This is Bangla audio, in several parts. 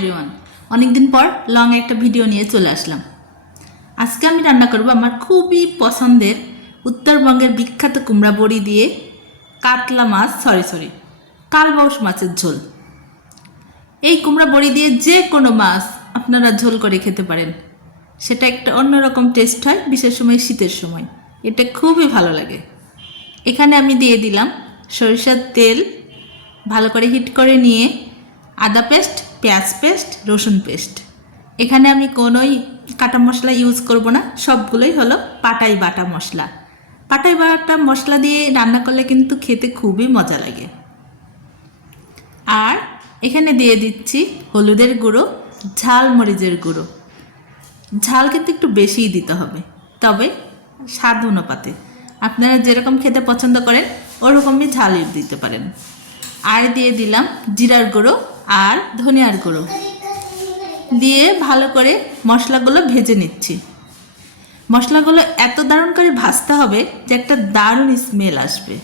এভরিওয়ান, অনেকদিন পর লং একটা ভিডিও নিয়ে চলে আসলাম। আজকে আমি রান্না করব আমার খুবই পছন্দের উত্তরবঙ্গের বিখ্যাত কুমড়া বড়ি দিয়ে কাতলা মাছ কালবাউস মাছের ঝোল। এই কুমড়া বড়ি দিয়ে যে কোনো মাছ আপনারা ঝোল করে খেতে পারেন, সেটা একটা অন্যরকম টেস্ট হয়, বিশেষ সময় শীতের সময় এটা খুবই ভালো লাগে। এখানে আমি দিয়ে দিলাম সরিষার তেল, ভালো করে হিট করে নিয়ে আদা পেস্ট, পেঁয়াজ পেস্ট, রসুন পেস্ট। এখানে আমি কোনোই কাটা মশলা ইউজ করব না, সবগুলোই হলো পাটাই বাটা মশলা। পাটাই বাটা মশলা দিয়ে রান্না করলে কিন্তু খেতে খুবই মজা লাগে। আর এখানে দিয়ে দিচ্ছি হলুদের গুঁড়ো, ঝাল মরিচের গুঁড়ো। ঝাল কিন্তু একটু বেশিই দিতে হবে, তবে স্বাদ অনুপাতে আপনারা যেরকম খেতে পছন্দ করেন ওরকমই ঝাল দিতে পারেন। আর দিয়ে দিলাম জিরার গুঁড়ো আর ধনিয়ার গুঁড়ো দিয়ে ভালো করে মশলাগুলো ভেজে নিচ্ছি। মশলাগুলো এত দারুণ করে ভাজতে হবে যে একটা দারুণ স্মেল আসবে।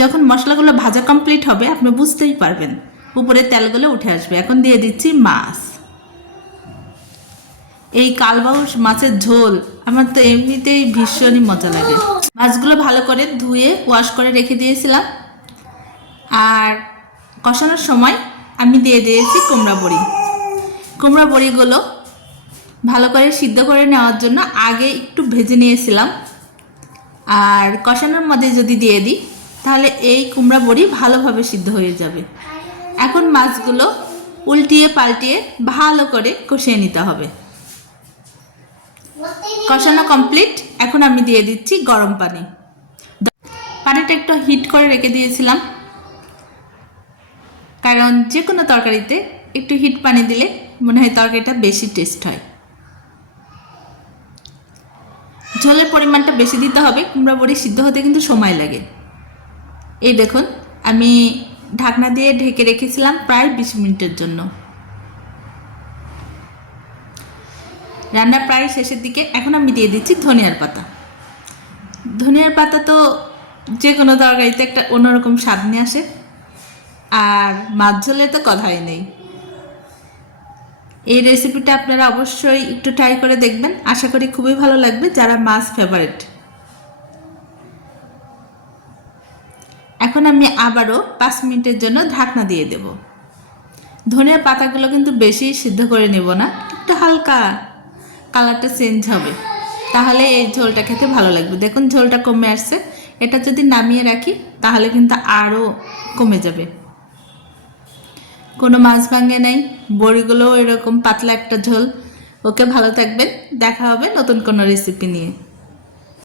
যখন মশলাগুলো ভাজা কমপ্লিট হবে আপনি বুঝতেই পারবেন, উপরে তেলগুলো উঠে আসবে। এখন দিয়ে দিচ্ছি মাছ। এই কালবাউস মাছের ঝোল আমার তো এমনিতেই ভীষণই মজা লাগে। মাছগুলো ভালো করে ধুয়ে ওয়াশ করে রেখে দিয়েছিলাম। আর কষানোর সময় আমি দিয়ে দিয়েছি কুমড়া বড়ি। কুমড়া বড়িগুলো ভালো করে সিদ্ধ করে নেওয়ার জন্য আগে একটু ভেজে নিয়েছিলাম। আর কষানোর মধ্যে যদি দিয়ে দিই তাহলে এই কুমড়া বড়ি ভালোভাবে সিদ্ধ হয়ে যাবে। এখন মাছগুলো উল্টিয়ে পাল্টিয়ে ভালো করে কষিয়ে নিতে হবে। কষানো কমপ্লিট। এখন আমি দিয়ে দিচ্ছি গরম পানি। পানিটা একটু হিট করে রেখে দিয়েছিলাম, কারণ যে কোনো তরকারিতে একটু হিট পানি দিলে মনে হয় তরকারিটা বেশি টেস্ট হয়। ঝোলের পরিমাণটা বেশি দিতে হবে, কুমড়া বড়ি সিদ্ধ হতে কিন্তু সময় লাগে। এই দেখুন, আমি ঢাকনা দিয়ে ঢেকে রেখেছিলাম প্রায় 20 মিনিটের জন্য। রান্না প্রায় শেষের দিকে। এখন আমি দিয়ে দিচ্ছি ধনিয়ার পাতা। ধনিয়ার পাতা তো যে কোনো তরকারিতে একটা অন্যরকম স্বাদ নিয়ে আসে, আর মাছ ঝোলে তো কথাই নেই। এই রেসিপিটা আপনারা অবশ্যই একটু ট্রাই করে দেখবেন, আশা করি খুবই ভালো লাগবে যারা মাছ ফেভারিট। এখন আমি আবারও 5 মিনিটের জন্য ঢাকনা দিয়ে দেব। ধনিয়ার পাতাগুলো কিন্তু বেশি সিদ্ধ করে নেব না, একটু হালকা কালারটা চেঞ্জ হবে, তাহলে এই ঝোলটা খেতে ভালো লাগবে। দেখুন ঝোলটা কমে আসছে। এটা যদি নামিয়ে রাখি তাহলে কিন্তু আরও কমে যাবে। কোনো মাছ ভাঙে নেই, বড়িগুলোও এরকম পাতলা একটা ঝোল। ওকে, ভালো থাকবেন, দেখা হবে নতুন কোনো রেসিপি নিয়ে।